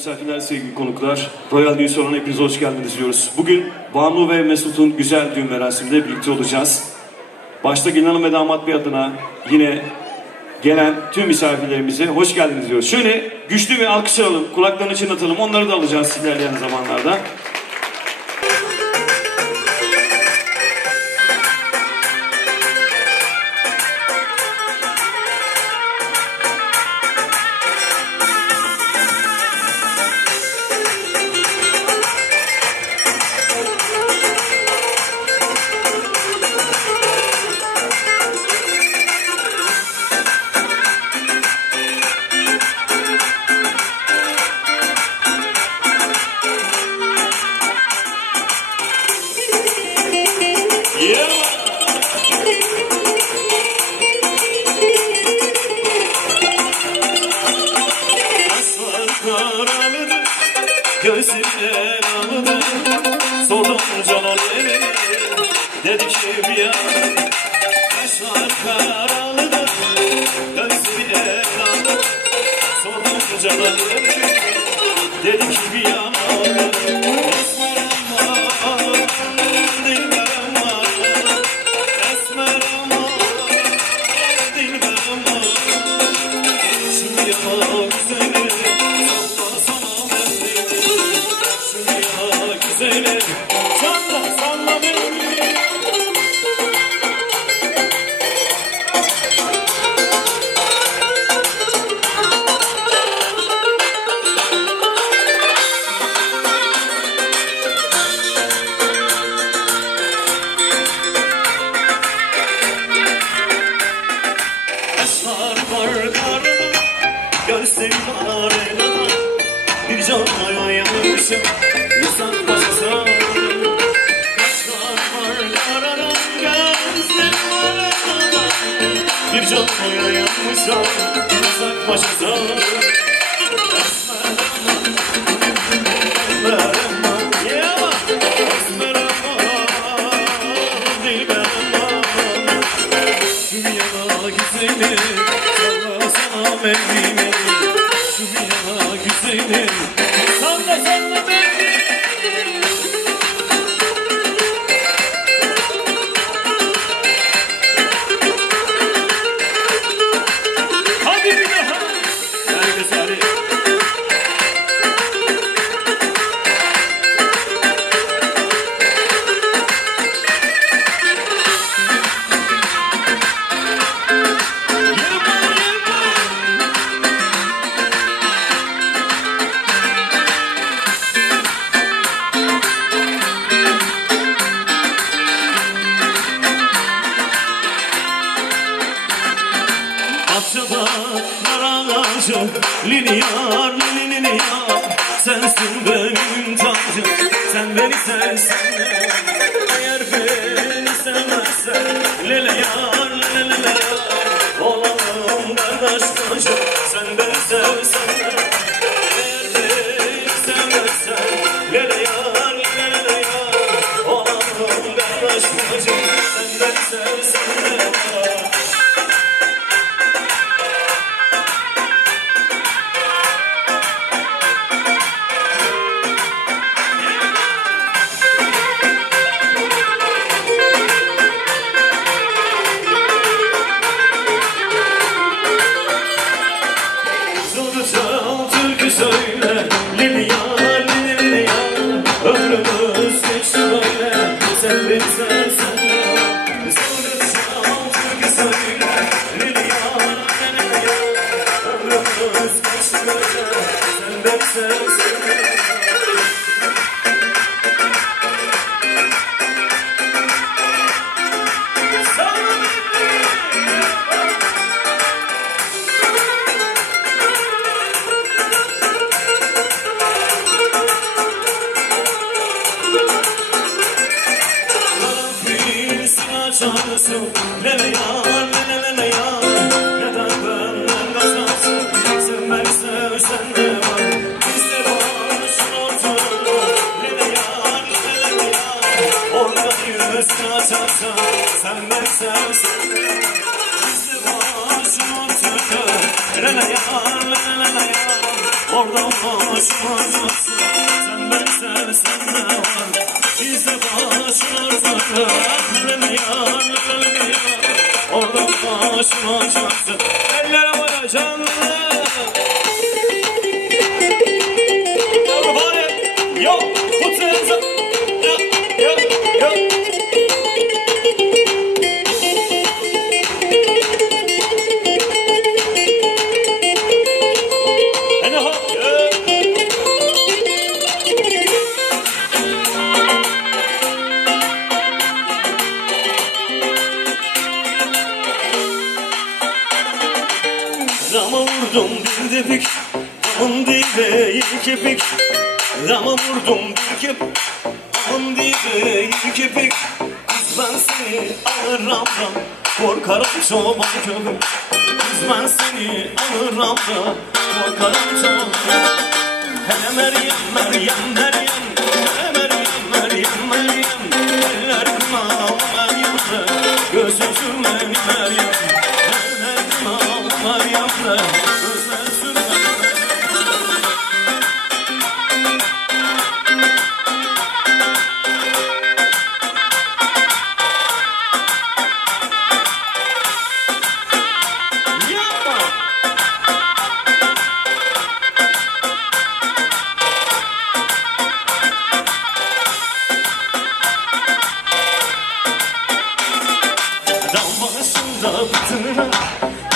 misafirler, sevgili konuklar, Royal Düğün Salonu'na hepiniz hoş geldiniz diyoruz. Bugün Banu ve Mesut'un güzel düğün merasiminde birlikte olacağız. Başta gelin hanım ve damat bey adına yine gelen tüm misafirlerimize hoş geldiniz diyoruz. Şöyle güçlü bir alkış alalım, kulaklarını çınlatalım, onları da alacağız ilerleyen zamanlarda. Gözümden aldı, sordum canan eli, dedi ki bir yan, kaşlar kararlıdı, gözümden aldı, sordum canan eli, dedi ki bir yan, esmer aman, dilber aman, esmer aman, dilber aman, şimdi yana güzelim. Güzelim, salla salla beni. Esmer var karnım, gözlerim arelada, bir canaya yanmışım. Uzak başa kaşlar var kararan gözlerim arada, bir canlıya yanmışam uzak başa. Esmer aman, esmer aman, dilber aman, dünyana güzelim, salla sana mevlimi, dünyana güzelim, salla salla mevlimi. Bahçede nar ağacı, linyar, linyar, sensin benim tacım, sen beni sevsen de, eğer beni sevmezsen, lele yar, lele yar, olalım kardeş bacım, sen beni sevsen de, eğer beni sevmezsen, lele yar, lele yar, olalım kardeş bacım, sen beni sevsen de. Söyle, linyar, linyar, ömrümüz geçti böyle, sen beni sevsen de. Sonra çal türkü söyle, linyar, linyar, ömrümüz geçti böyle, sen beni sevsen de. Çağırsın, lele yar, lele yar, neden benden kaçarsın, sen beni sevsen de var, bizde başın ortada, lele yar, orada yüzünü açarsan, sen beni sevsen de var, bizde başın ortada, lele yar, oradan başlayacaksın. Sen beni sevsen ne var, bizde başlarsa lelele yar, lelele yar, oradan başlayacaksın. Ellere varacaksın. Yo, put your hands up. Yo. And a hop, Rama vurdum bir depik, aman değil kepik. Rama vurdum bir kepik, aman değil kepik. Kız ben seni alırım da korkarım çoban köpek. Kız ben seni alırım da korkarım çoban köpek. Hele Meryem, Meryem, Meryem, hele Meryem, Meryem, Meryem. Eller kınalı Meryem'le, gözü sürmeni Meryem. Eller kınalı Meryem'le, gözler sürmeni.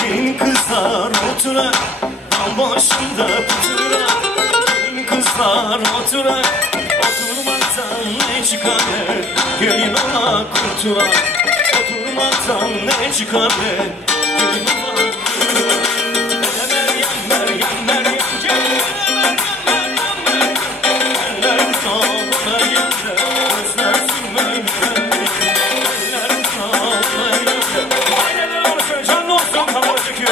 Gelin kızlar oturar, dam başında pıtıra. Gelin kızlar oturar, oturmaktan ne çıkar ne, gelin ona kurtular. Oturmaktan ne çıkar ne, gelin ona kurtular. Meryem, Meryem, Meryem, gel Meryem, Meryem, Meryem. Eller kınalı Meryem'le, gözler sürmeni Meryem. Eller kınalı Meryem'le. Aileler olsun, canlı olsun, kamera çekiyor.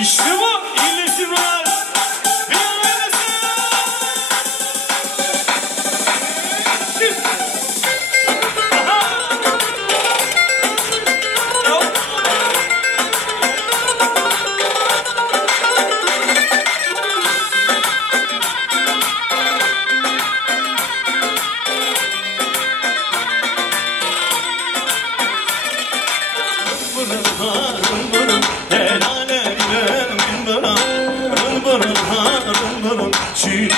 İşte bu, iyileştirmeler. Bir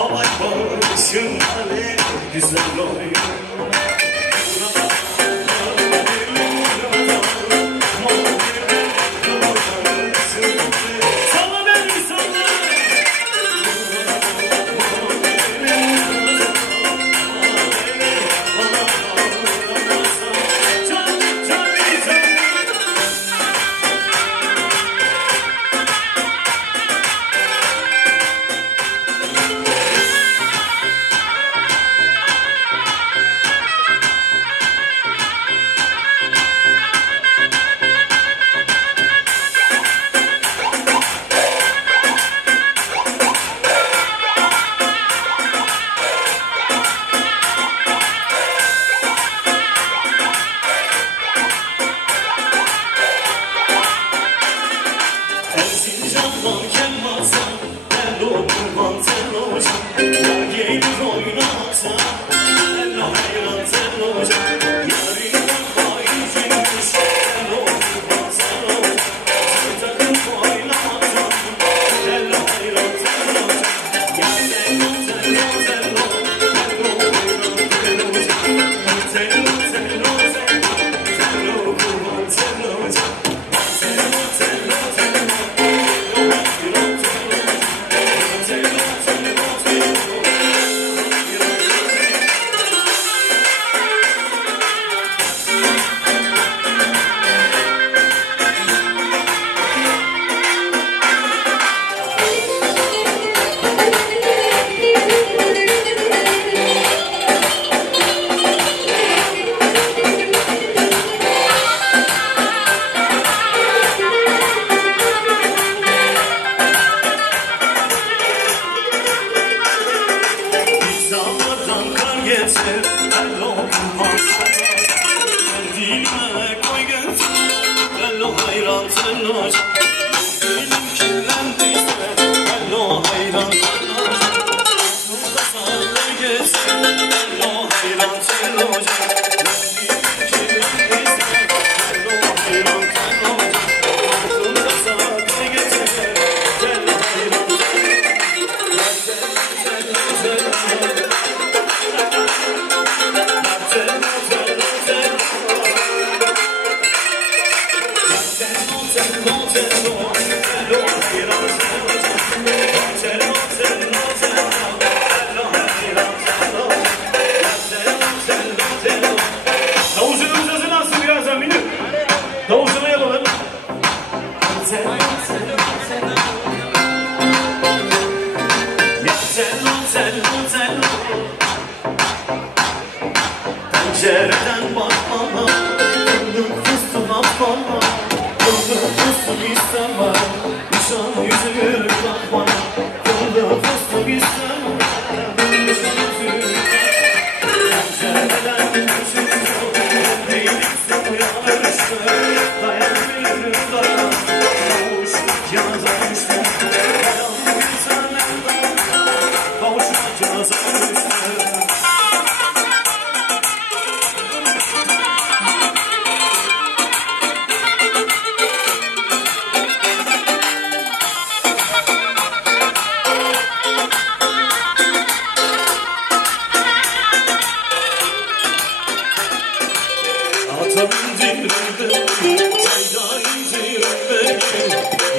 Havay bağışın hali güzel oyun. Pencereden bakmama, fındık fıstık atmama, fındık fıstık istemem, nişan yüzünü bakmana, fındık fıstık istemem, nişan yüzünü bakmana. Pencereden düşünüyor, değilse uyanırsa, dayanabilirim dayan, kavuşmak yazarmıştım, dayanmak senden, kavuşmak yazarmıştım.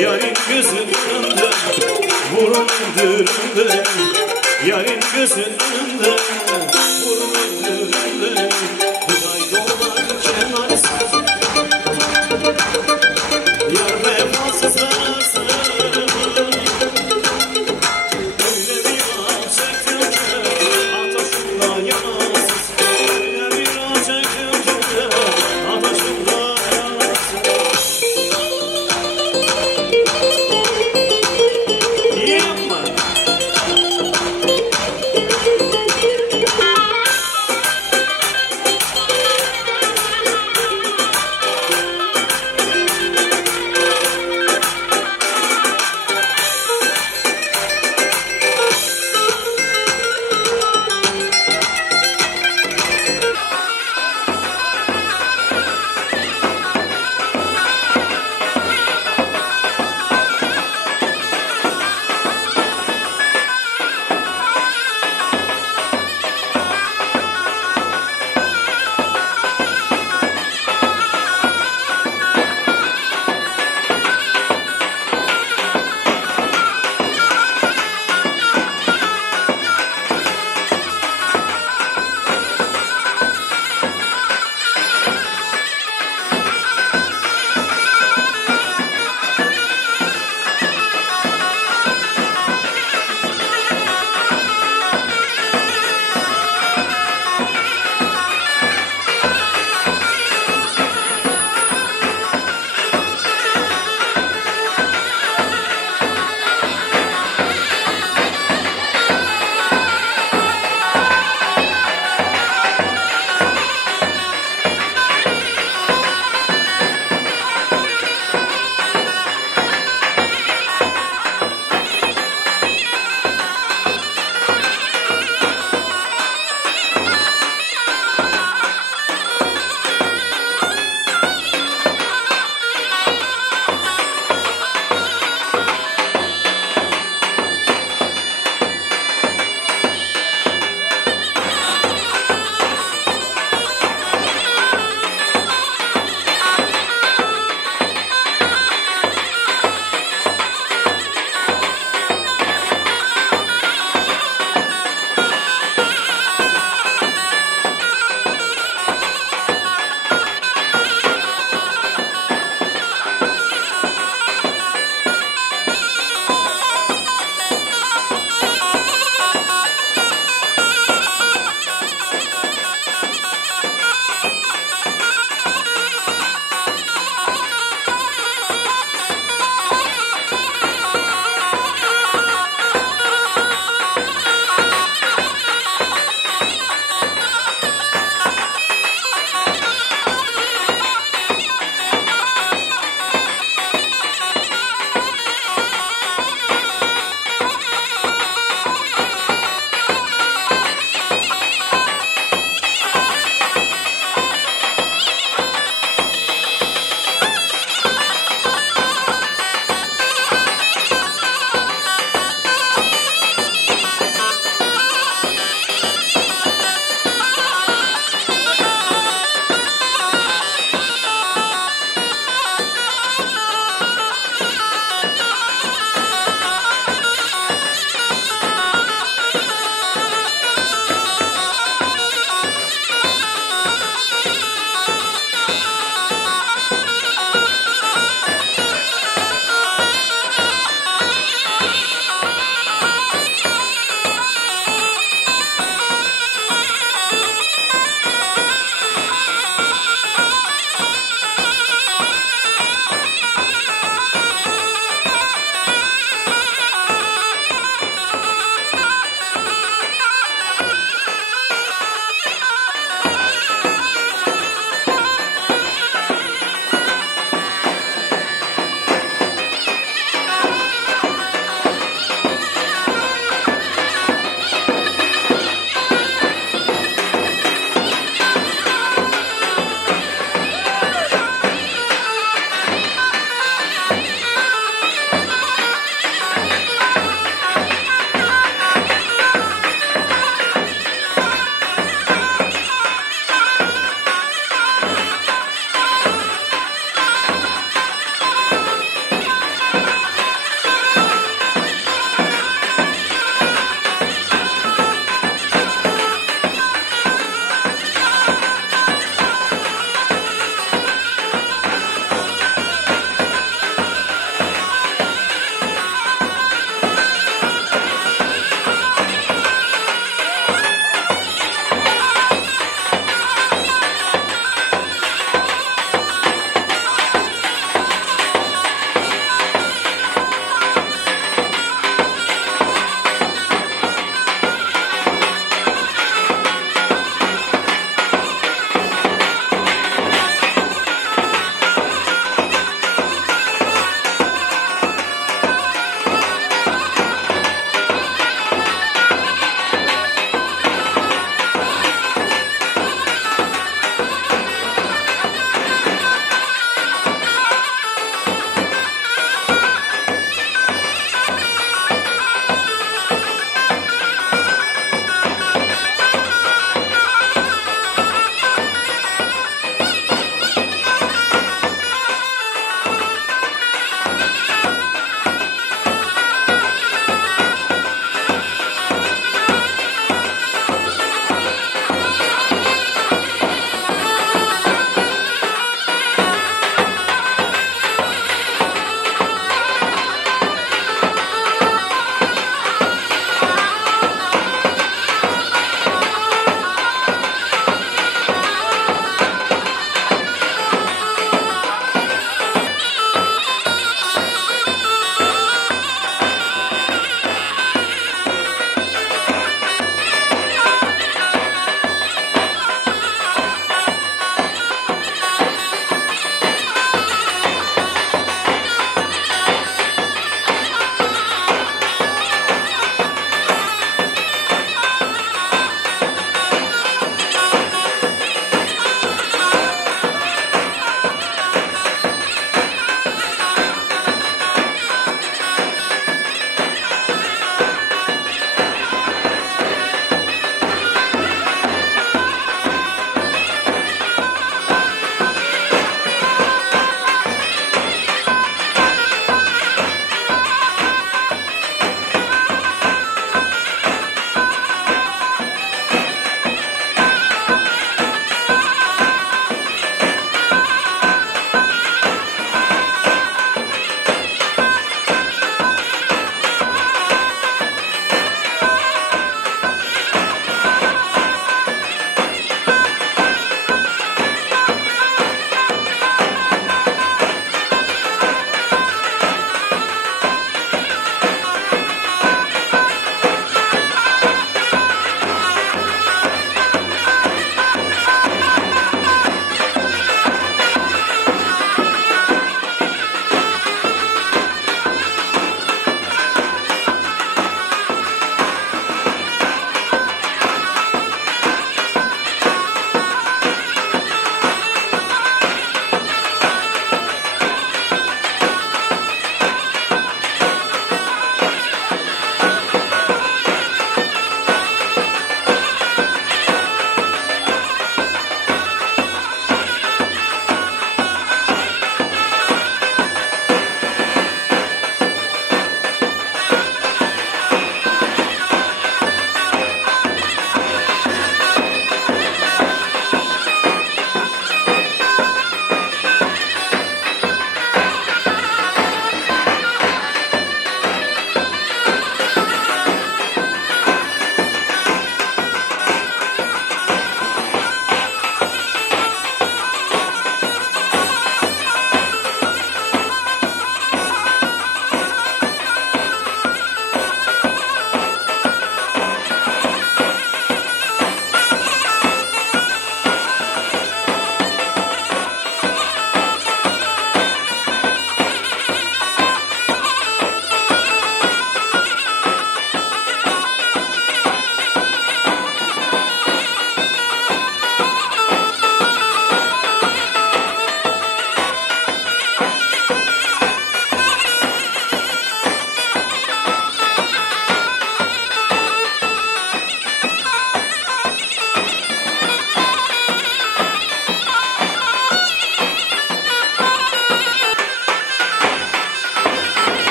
Yarın gözün önünde, vurun öldüründe. Yarın gözün önünde, vurun öldüründe. Hıday dolar kenarsız, yar vefasızlarsın. Öyle bir an çektim ki, ateşimden yanasız. Öyle bir an çektim ki, ateşimden yanasız.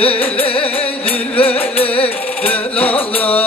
dilele dilele delalımı.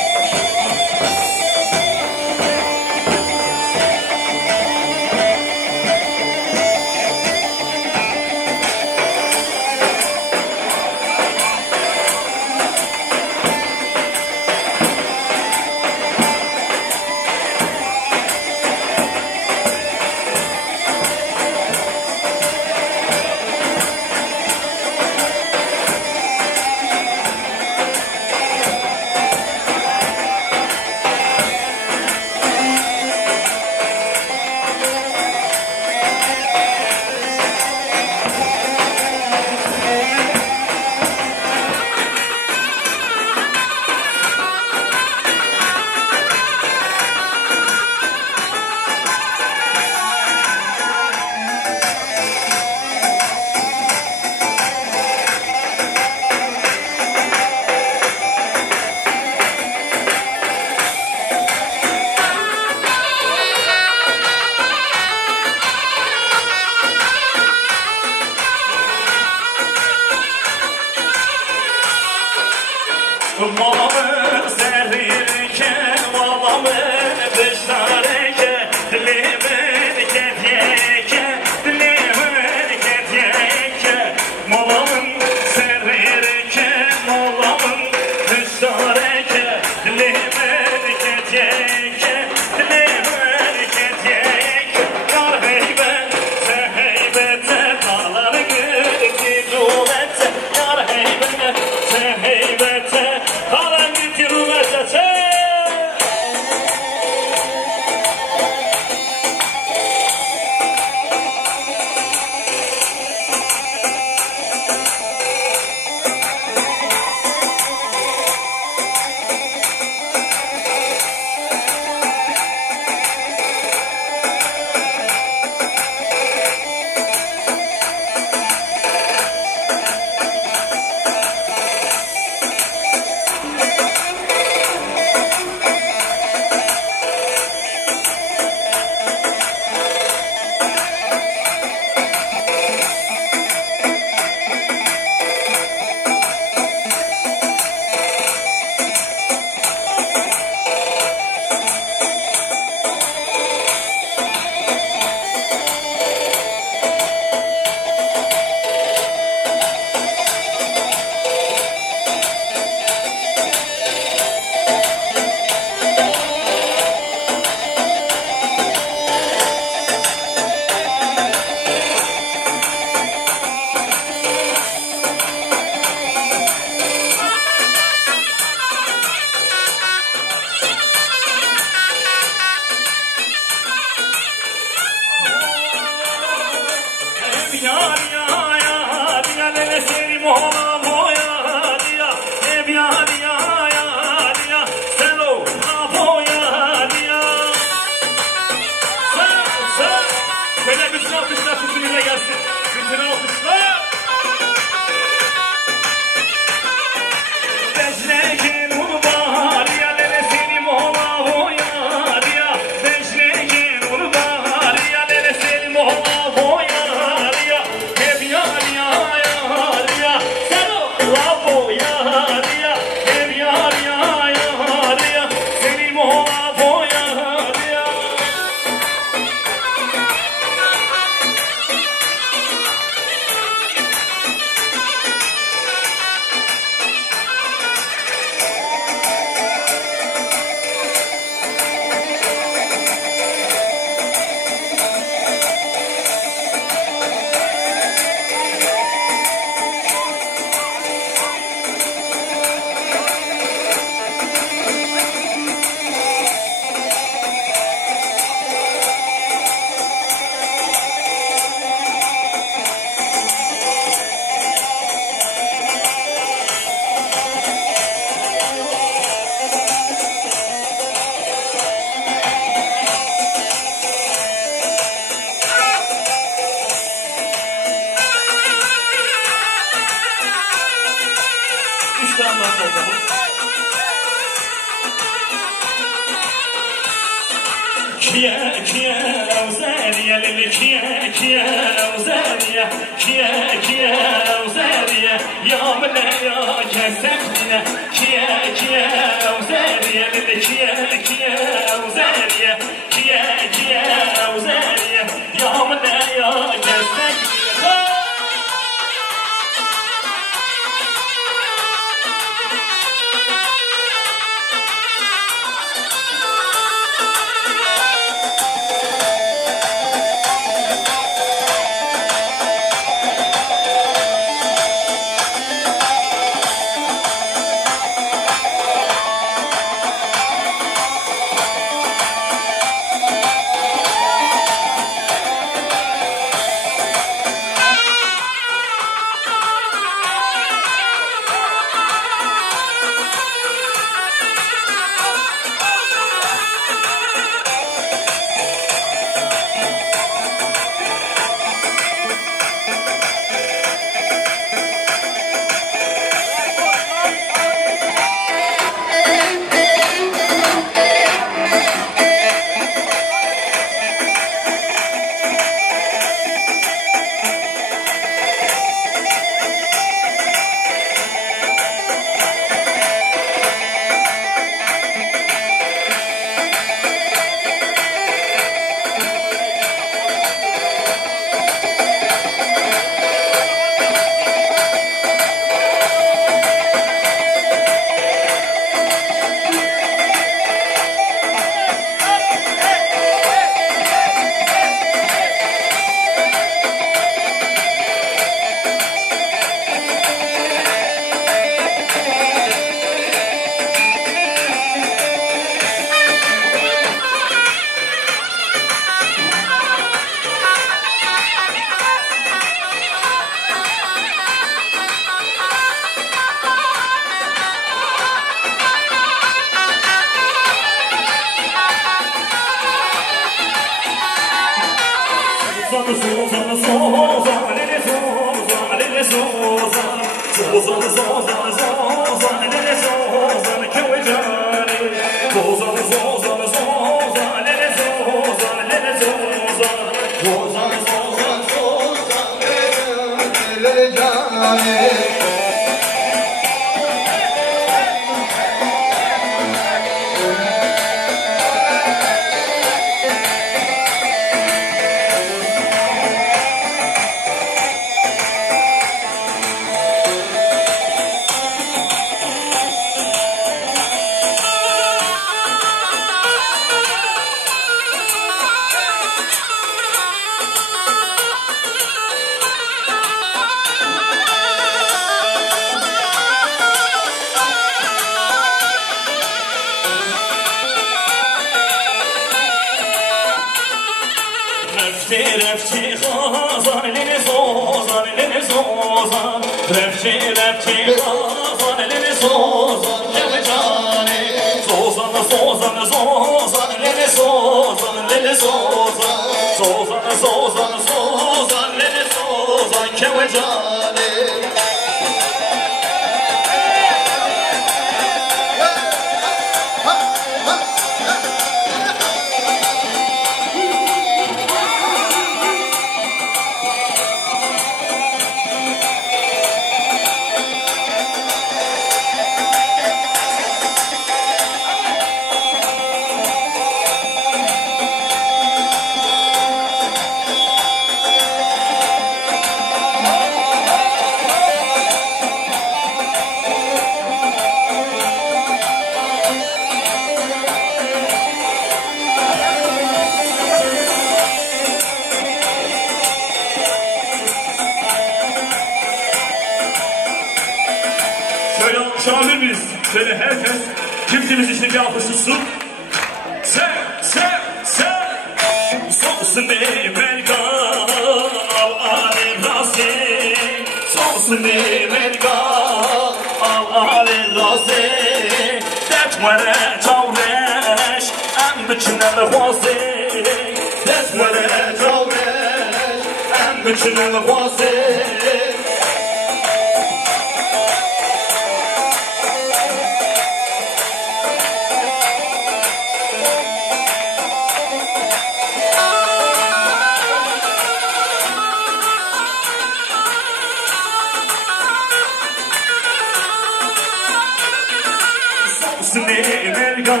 Sansını mergal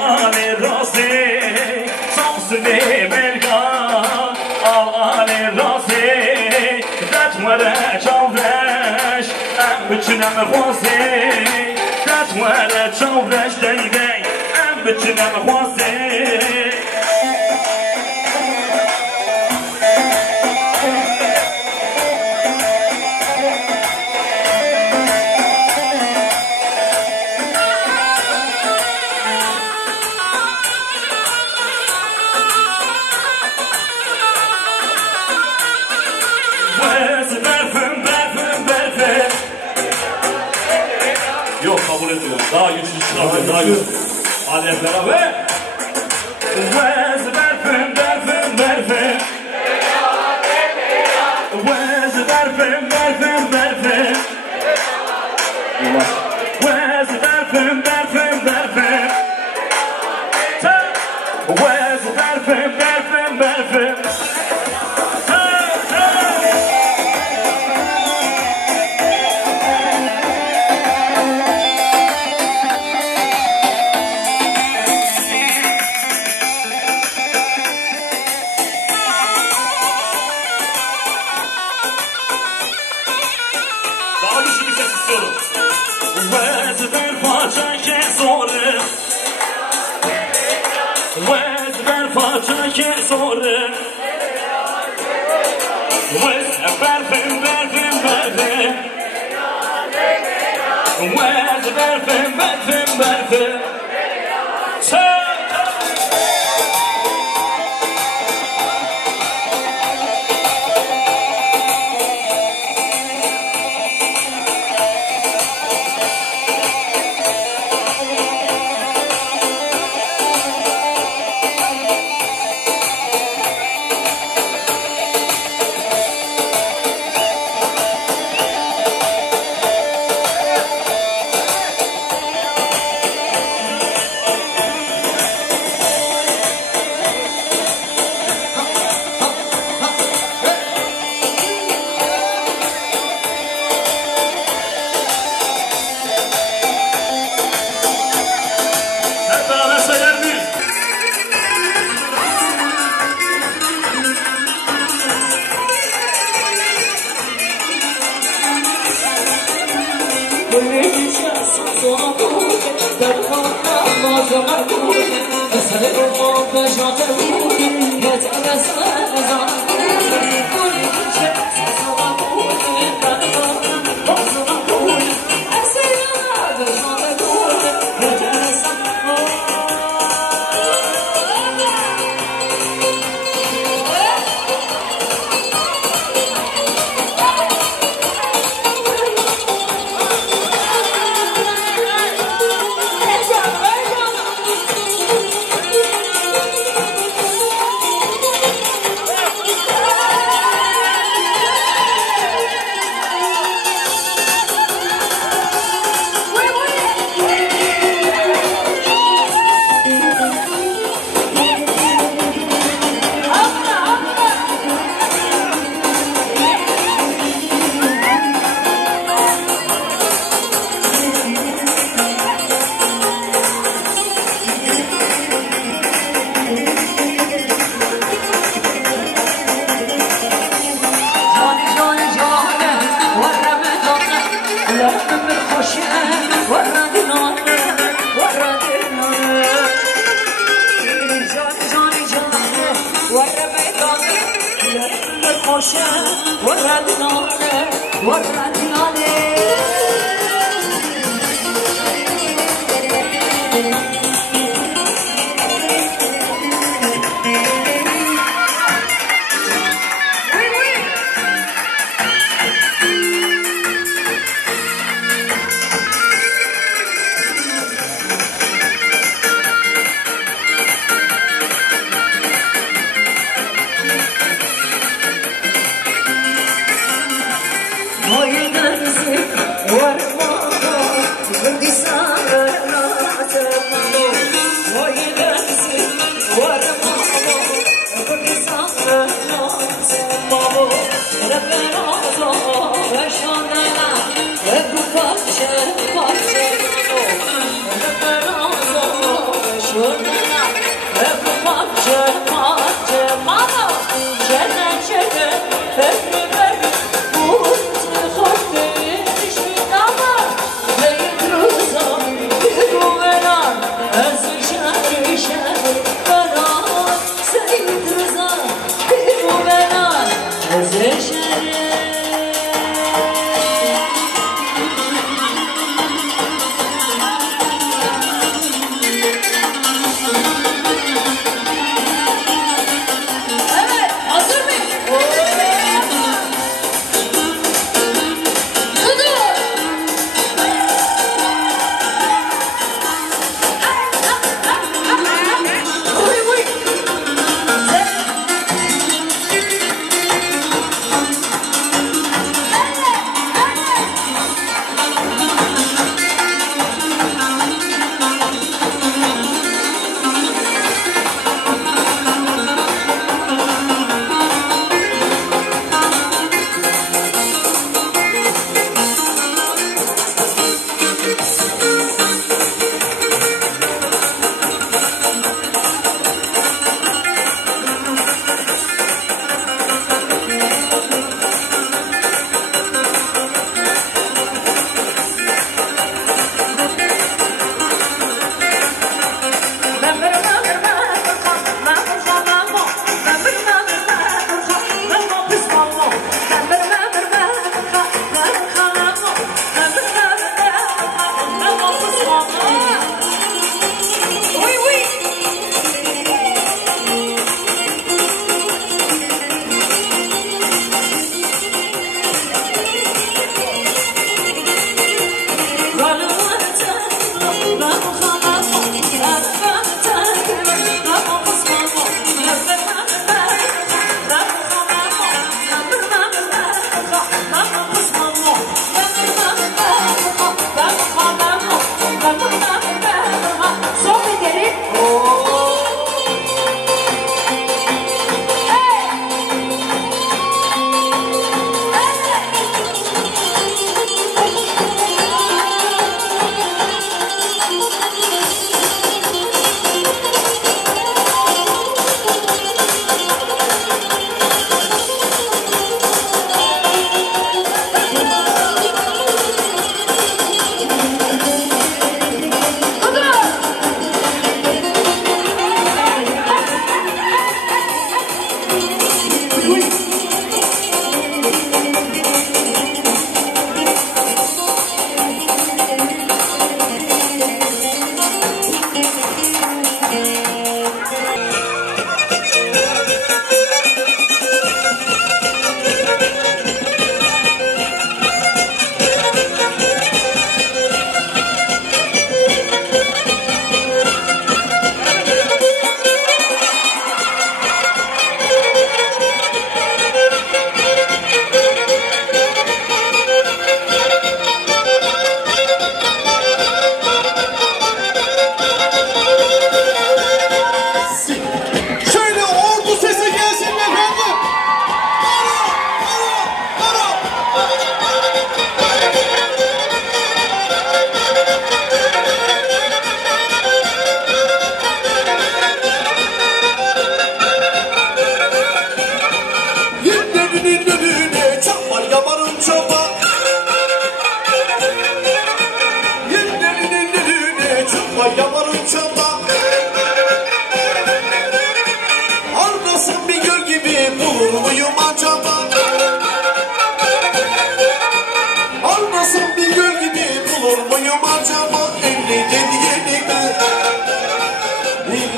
ale razı Sansını mergal ale razı Datmara çavreş em bütünem xwazı Datmara çavreş deydey em bütünem xwazı Daha güçlü çıkardı, daha güçlü. Hadi hep beraber. Where's the berfin, berfin, berfin? Where's the berfin, berfin, berfin? Where's the berfin, berfin, berfin? Where's the berfin, berfin, berfin?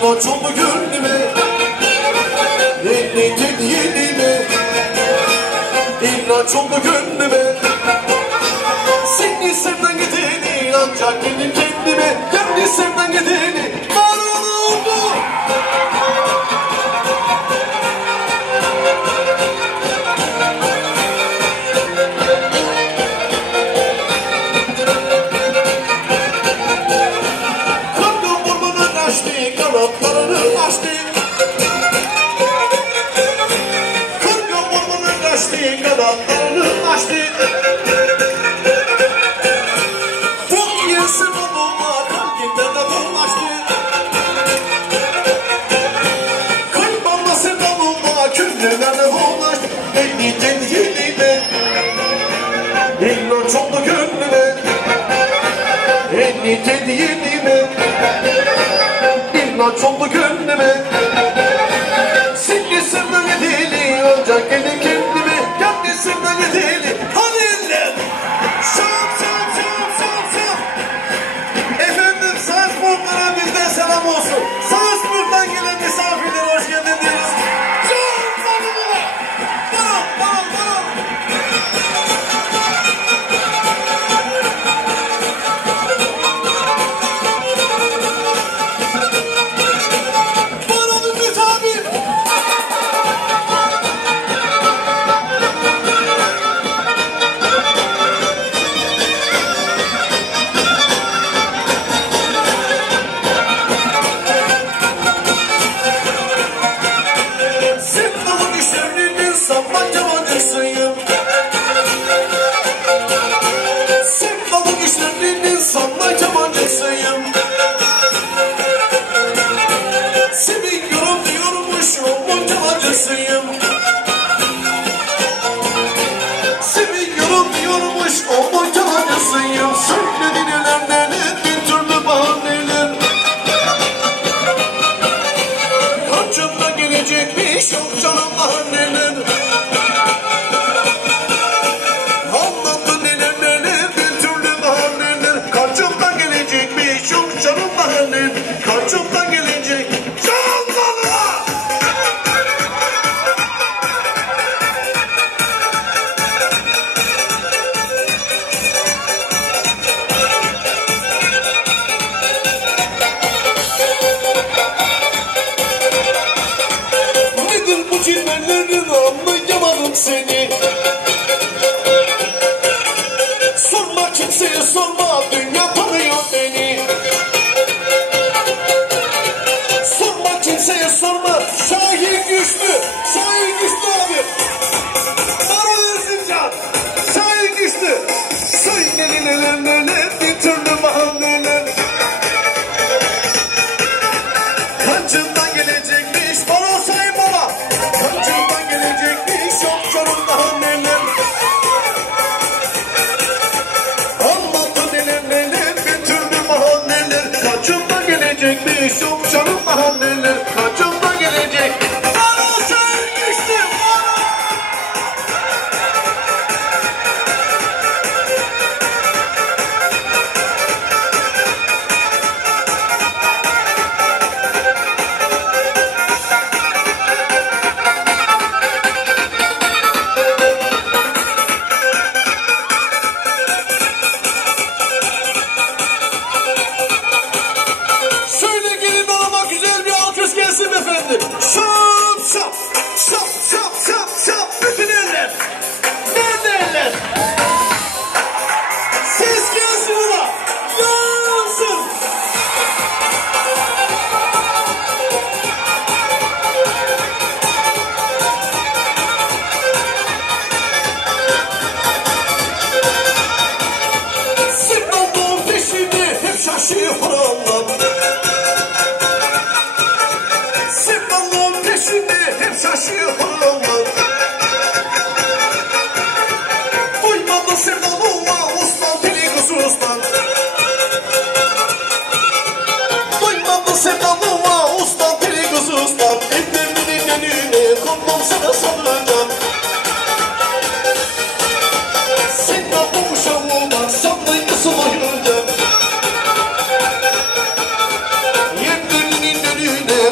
İlaç oldu gönlüme, elini yenime. İlaç oldu gönlüme, seni sevden gideni, ancak benim kendime. Kendi sevden gideni, var oldu. Kanatlarını açtı, karga ormanı kaçtı, kanatlarını açtı. Bu yesin olma, kalbimden de dolaştı. Kaybolma sevdam olma, küllülerle dolaştı. Elini kendi elime, İlaç oldu gönlüme, elini kendi elime. İlaç oldu gönlüme, seni sevmeme deli, ancak kendi kendime. Kendi sevmeme deli. Hadi eller, şap şap şap şap şap. Efendim Salzburg'lara bizden selam olsun. Salzburg'dan gelen misafirlere hoş geldin diyoruz. Çok salonuna, bana bana bana. Seviyorum diyormuş o moncalarcısıyım. Seviyorum diyormuş o moncalarcısıyım. Söyledi neler neler, bir türlü bahaneler. Karşımda gelecekmiş yok canım bahaneler. Anlattı neler neler, bir türlü bahaneler. Karşımdan gelecekmiş yok canım bahaneler. Karşımdan gelecek canlarına. Nedir bu cilvelerin, anlayamadım seni. Sorma kimseye sorma, dünya tanıyor beni. Sorma kimseye sorma, Şahin güçlü, Şahin güçlü abi. Bana Erzincan, Şahin güçlü. Söyledi neler neler, bir türlü bahaneler. Kancımdan gelecekmiş, bana say bana. Kancımdan gelecekmiş, yok canım bahaneler. Anlattı neler neler, bir türlü bahaneler. Kancımdan gelecekmiş, yok canım bahaneler. Kancımdan gelecek, bana say güçlü, bana. Söyle gelin alama, güzel bir alkış gelsin efendim. Şap şap şap şap şap şap. Bütün eller. Nerede eller? Ses gelsin ulan. Yansın. Sevdalığın peşinde hep şaşıyorum. Sevdalığın peşinde hep şaşıyorum. Duymadı sevdalığıma ustan, deli kızı ustan. Duymadı sevdalığıma ustan, deli kızı ustan. Ellerimin önüne kondum sana salacağım. Sen de bu uşağıma sandık kızı ayıracağım. Yerlerinin önüne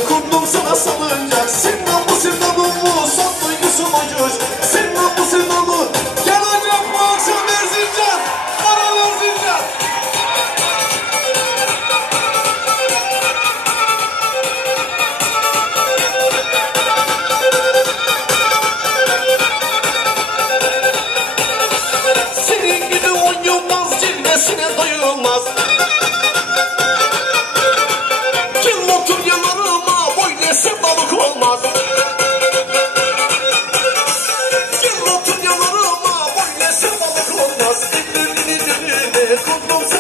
Kurdum